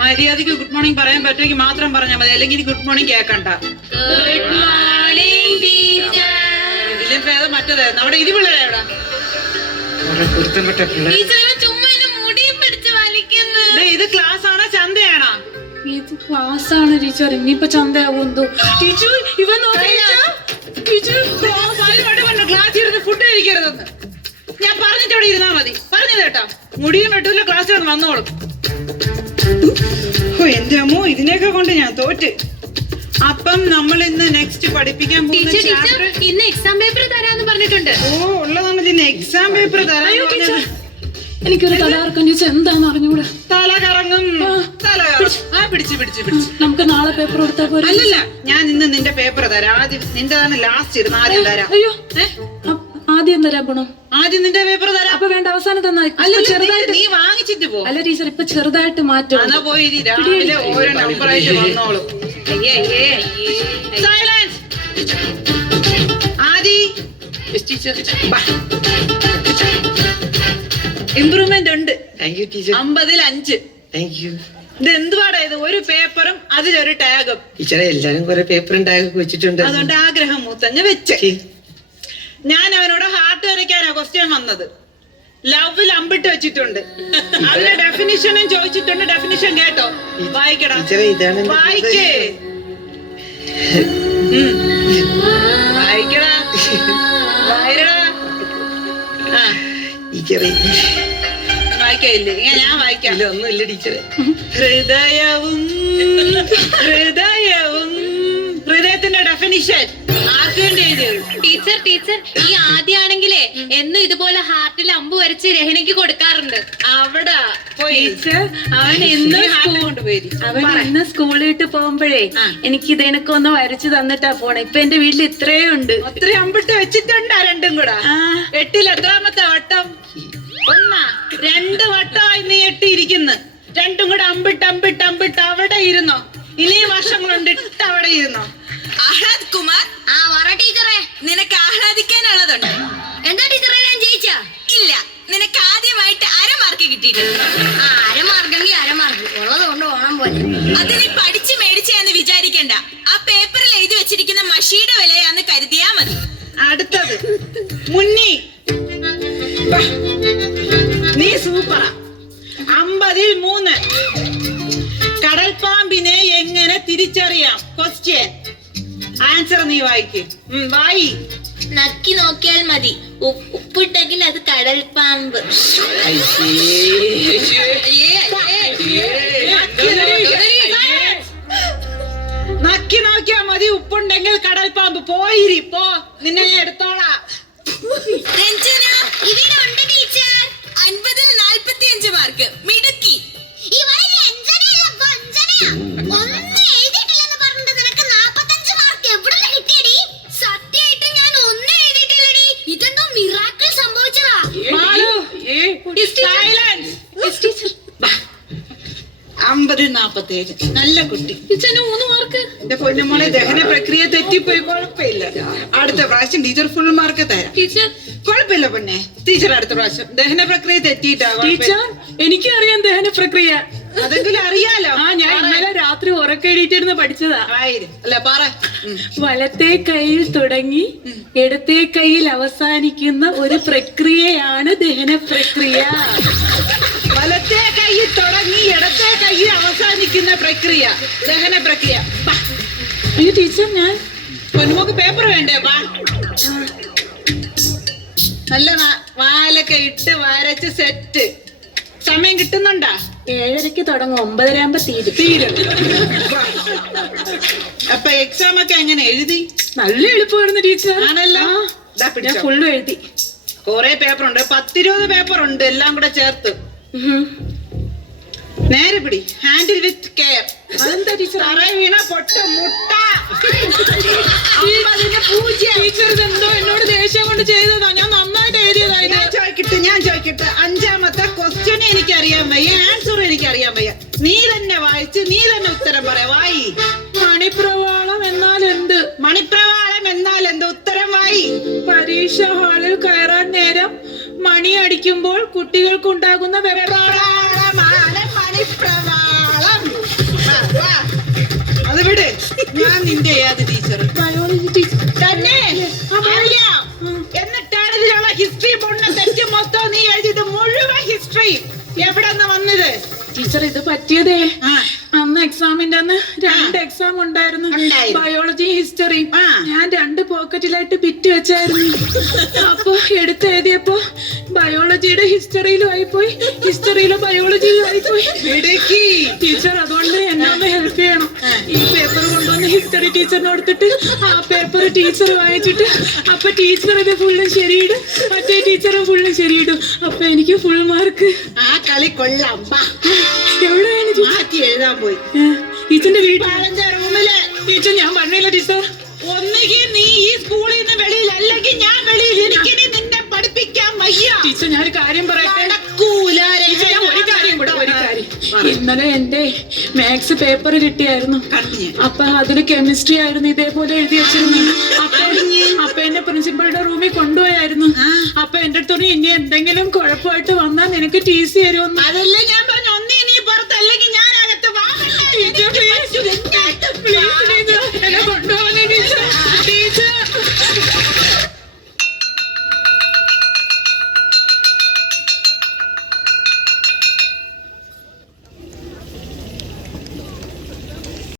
മര്യാദക്ക് good morning പറയാൻ പറ്റുമെങ്കിൽ മാത്രം പറഞ്ഞാൽ മതി, അല്ലെങ്കിൽ ഗുഡ് മോർണിംഗ് കേൾക്കണ്ട. ഇതിലും ഭേദം മറ്റേതായിരുന്നു. അവിടെ ഇരി പിള്ളേരാ എവിടെ? ഇത് ക്ലാസ് ആണോ ചന്തയാണോ? ഇത് ക്ലാസ് ആണ് ടീച്ചർ. ഇനിയിപ്പോ ചന്തയാവും. ടീച്ചർ ഇവൻ ക്ലാസ് ഇരുന്ന് ഫുഡ് കഴിക്കരുതെന്ന് ഞാൻ പറഞ്ഞിട്ട് അവിടെ ഇരുന്നാ മതി. പറഞ്ഞത് കേട്ടോ. മുടിയും വെട്ടൂല, ക്ലാസ് കിടന്ന് വന്നോളും. എന്റെ അമ്മോ, ഇതിനെയൊക്കെ കൊണ്ട് ഞാൻ തോറ്റ്. അപ്പം നമ്മൾ ഇന്ന് നെക്സ്റ്റ് പഠിപ്പിക്കാൻ ഇന്ന് എക്സാം പേപ്പർ തരാന്ന് പറഞ്ഞിട്ടുണ്ട്. ഓ ഉള്ളതാണ്. ഇന്ന് എക്സാം പേപ്പർ തരാൻ. എനിക്കൊരു തലകറക്കം ടീച്ചർ. എന്താന്ന് അറിഞ്ഞൂടാ. തല കറങ്ങും. പിടിച്ച് നമുക്ക് നാളെ പേപ്പർ കൊടുത്താൽ പോരെ? അല്ലല്ല, ഞാൻ ഇന്ന് നിന്റെ പേപ്പർ തരാം. ആദ്യം നിന്റെതാണ് ലാസ്റ്റ് ഇരുന്ന് ആദ്യം തരാം. അയ്യോ, ആദ്യം തരാൻ പോണോ? ആദ്യം നിന്റെ പേപ്പർ തരാം. അപ്പൊ വേണ്ട, അവസാനം തന്നാ. ചെറുതായിട്ട് നീ വാങ്ങിച്ചിട്ട് പോ. അല്ല ടീച്ചർ, ഇപ്പൊ ചെറുതായിട്ട് മാറ്റും. എന്നാ പോയി രാവിലെ ഓരോ നമ്പറായിട്ട് വന്നോളൂ. ആദി ഇംപ്രൂവ്മെന്റ് ഉണ്ട്. 50-ൽ 5. ഇത് എന്തുവാടാ ഇത്? ഒരു പേപ്പറും അതിലൊരു ടാഗും. എല്ലാരും കുറെ പേപ്പറും ടാഗൊക്കെ വെച്ചിട്ടുണ്ട്. അതുകൊണ്ട് ആഗ്രഹം മൂത്തഞ്ഞ് വെച്ച് ഞാൻ അവനോട് ഹാർട്ട് വരയ്ക്കാനാ ക്വസ്റ്റ്യൻ വന്നത്. ലവിൽ അമ്പിട്ട് വെച്ചിട്ടുണ്ട്. അതിന്റെ ഡെഫിനിഷനും ചോദിച്ചിട്ടുണ്ട്. ഡെഫിനിഷൻ കേട്ടോ? വായിക്കടാ, വായിക്കേ, വായിക്കടാ, വായിരടാ. വായിക്കയില്ലേ? ഞാൻ വായിക്കാം. ഒന്നുമില്ല ടീച്ചറെ. ഹൃദയവും ഹൃദയത്തിന്റെ ഡെഫിനിഷൻ ടീച്ചർ ഈ ആദ്യമാണെങ്കിലേ എന്നും ഇതുപോലെ ഹാർട്ടിൽ അമ്പ് വരച്ച് രഹണിക്ക് കൊടുക്കാറുണ്ട്. അവിടെ അവൻ ഇന്ന് സ്കൂളിട്ട് പോകുമ്പോഴേ എനിക്ക് ഇതെനക്കൊന്ന് വരച്ചു തന്നിട്ടാ പോണെ. ഇപ്പൊ എന്റെ വീട്ടിൽ ഇത്രേ ഉണ്ട്. അത്രയും അമ്പിട്ട് വെച്ചിട്ടുണ്ടാ? രണ്ടും കൂടെ 8-ൽ എത്രാമത്തെ വട്ടം? 2 വട്ടമായി നീ 8 ഇരിക്കുന്നു. രണ്ടും കൂടെ അമ്പിട്ട് അവിടെ ഇരുന്നോ? ഇനി വർഷങ്ങളുണ്ട് ഇട്ട് അവിടെ ഇരുന്നോ? ആഹ്ലാദ് കുമാർ, ടീച്ചറെ നിനക്ക് ആഹ്ലാദിക്കാനുള്ളതുണ്ട്. എന്താ ടീച്ചറെ, ഞാൻ ജയിച്ച? ഇല്ല, നിനക്ക് ആദ്യമായിട്ട് 1/2 മാർക്ക് കിട്ടിയിട്ടുണ്ട്. അരമാർക്കെങ്കിൽ അരമാർക്ക് ഉള്ളതുകൊണ്ട് ഓണം പോലെ. അത് നീ പഠിച്ച് മേടിച്ചെന്ന് വിചാരിക്കണ്ട. ആ പേപ്പറിൽ എഴുതി വെച്ചിരിക്കുന്ന മഷിയുടെ വിലയാന്ന് കരുതിയാ മതി. അടുത്തത് മുന്നി. നീ സൂപ്പറാ. 50-ൽ 3. കടൽപ്പാമ്പിനെ എങ്ങനെ തിരിച്ചറിയാം? ക്വസ്റ്റ്യൻ. ആൻസർ നീ വായിക്ക്. വായി. നക്കി നോക്കിയാൽ മതി. ഉപ്പിട്ടെങ്കിൽ അത് കടൽ പാമ്പ്. നക്കി നോക്കിയാ മതി. ഉപ്പുണ്ടെങ്കിൽ കടൽ പാമ്പ്. പോയിരി, പോ, നിന്നെ ഞാൻ എടുത്തോളാം. രഞ്ജന, ഇതിനുണ്ട് ടീച്ചർ. 50-ൽ 45 മാർക്ക്. മിടുക്കി. നല്ല കുട്ടി. 3 മാർക്ക്. എന്റെ പൊന്നുമോളെ, ദഹന പ്രക്രിയ തെറ്റിപ്പോയി. കുഴപ്പമില്ല, അടുത്ത പ്രാവശ്യം ടീച്ചർ ഫുൾ മാർക്ക് തരാം. കുഴപ്പമില്ല പൊന്നെ. ടീച്ചർ അടുത്ത പ്രാവശ്യം ദഹന പ്രക്രിയ തെറ്റിയിട്ടാ. ടീച്ചർ, എനിക്കറിയാം ദഹന പ്രക്രിയ. അതെങ്കിലും അറിയാലോ. ഞാൻ ഇന്നലെ രാത്രി ഉറക്കെഴുതിട്ടിരുന്ന് പഠിച്ചതാ. അല്ല പറ. വലത്തെ കൈയിൽ തുടങ്ങി ഇടത്തെ കൈയിൽ അവസാനിക്കുന്ന ഒരു പ്രക്രിയയാണ് ദഹന പ്രക്രിയ. വലത്തെ കൈയിൽ തുടങ്ങി ഇടത്തെ കൈയിൽ അവസാനിക്കുന്ന പ്രക്രിയ ദഹന പ്രക്രിയ. അയ്യോ ടീച്ചർ, ഞാൻ പൊന്നുമോക്ക് പേപ്പർ വേണ്ടേ? നല്ല വാലൊക്കെ ഇട്ട് വരച്ച് സെറ്റ്. സമയം കിട്ടുന്നുണ്ടാ? 7:30 തുടങ്ങും, 9:30 തീരും. അപ്പൊ എക്സാം ഒക്കെ എങ്ങനെ എഴുതി? നല്ല എളുപ്പമായിരുന്നു ടീച്ചർ. ആണല്ലോ. ദാ ഞാൻ പിടിച്ചോ. ഫുള്ള് എഴുതി. കൊറേ പേപ്പർ ഉണ്ട്, 10-20 പേപ്പർ ഉണ്ട്, എല്ലാം കൂടെ ചേർത്ത്. നേരെ പിടി. Handle with care. അതെന്താ ടീച്ചർ? തറ വീണ പൊട്ട മുട്ട. ടീച്ചർ ഇതെന്തോ എന്നോട് ദേഷ്യം കൊണ്ട് ചെയ്തതാ. ഞാൻ നന്നായിട്ട് എഴുതിയതാ. ഞാൻ ചോദിക്കട്ടെ 5ാമത്തെ ക്വസ്റ്റ്യൻ എനിക്ക് അറിയാൻ വയ്യ, ആൻസർ എനിക്ക് അറിയാൻ വയ്യ. നീ തന്നെ വായിച്ച് നീ തന്നെ ഉത്തരം പറയാ. വായി. മണിപ്രവാളം എന്നാൽ എന്ത്? മണിപ്രവാളം എന്നാൽ എന്ത്? ഉത്തരം വായി. പരീക്ഷ ഹാളിൽ കയറാൻ നേരം മണി അടിക്കുമ്പോൾ കുട്ടികൾക്കുണ്ടാകുന്ന പ്രവാളമാണ് മണിപ്രവാളം. വാ. അത് വിട്. ഞാൻ നിന്റെ ഏത് ടീച്ചർ? ബയോളജി ടീച്ചർ തന്നെ അറിയാം. എന്നിട്ടാണ് ഇതിലുള്ള ഹിസ്റ്ററി പൊണ്ണ തെറ്റ് മൊത്തം നീ എഴുതിയത്. മുഴുവൻ ഹിസ്റ്ററി എവിടെ നിന്ന് വന്നത്? ടീച്ചർ ഇത് പറ്റിയതേ ആ. അന്ന് എക്സാമിന്റെ അന്ന് 2 എക്സാം ഉണ്ടായിരുന്നു. Biology history. ഞാൻ 2 പോക്കറ്റിലായിട്ട് ബിറ്റ് വെച്ചായിരുന്നു. അപ്പൊ എടുത്തെഴുതിയപ്പോ ബയോളജിയുടെ ഹിസ്റ്ററിയിലും ആയിപ്പോയി, ഹിസ്റ്ററിയിലും ബയോളജിയിലും ആയിപ്പോയി. ടീച്ചർ അതുകൊണ്ട് എന്നെ ഒന്ന് ഹെൽപ്പ് ചെയ്യണം. ഈ പേപ്പർ കൊണ്ടുവന്ന് ഹിസ്റ്ററി ടീച്ചറിന് കൊടുത്തിട്ട് ആ പേപ്പർ ടീച്ചർ വായിച്ചിട്ട് അപ്പൊ ടീച്ചർ ഇത് ഫുള്ളും ശരിയിടും, മറ്റേ ടീച്ചറും ഫുള്ളും ശരിയിടും. അപ്പൊ എനിക്ക് ഫുൾ മാർക്ക്. ആ കളി കൊള്ളാം. എവിടെയാണ് മാറ്റി എഴുതാൻ പോയി. ടീച്ചറിന്റെ വീട്ടിൽ റൂമില്. ടീച്ചർ ഞാൻ പറഞ്ഞില്ല ടീച്ചർ. ഒന്നുകിൽ നീ ഈ സ്കൂളിൽ നിന്ന് വെളിയിൽ, അല്ലെങ്കിൽ ഞാൻ വെളിയിൽ. എനിക്കിനി നിന്നെ പഠിപ്പിക്കാൻ വയ്യ. ടീച്ചർ ഞാൻ ഒരു കാര്യം പറയട്ടെ. നടക്കൂല. ടീച്ചർ, ഞാൻ ഒരു കാര്യം കൂടെ, ഒരു കാര്യം. ഇന്നലെ എന്റെ മാത്സ് പേപ്പർ കിട്ടിയായിരുന്നു. അപ്പൊ അതിന് കെമിസ്ട്രി ആയിരുന്നു ഇതേപോലെ എഴുതി വെച്ചിരുന്നു. അപ്പൊ എന്നെ പ്രിൻസിപ്പളുടെ റൂമിൽ കൊണ്ടുപോയായിരുന്നു. അപ്പൊ എന്റെ അടുത്ത് പറഞ്ഞു, ഇനി എന്തെങ്കിലും കുഴപ്പമായിട്ട് വന്നാൽ നിനക്ക് TC തരുമെന്ന്. അത്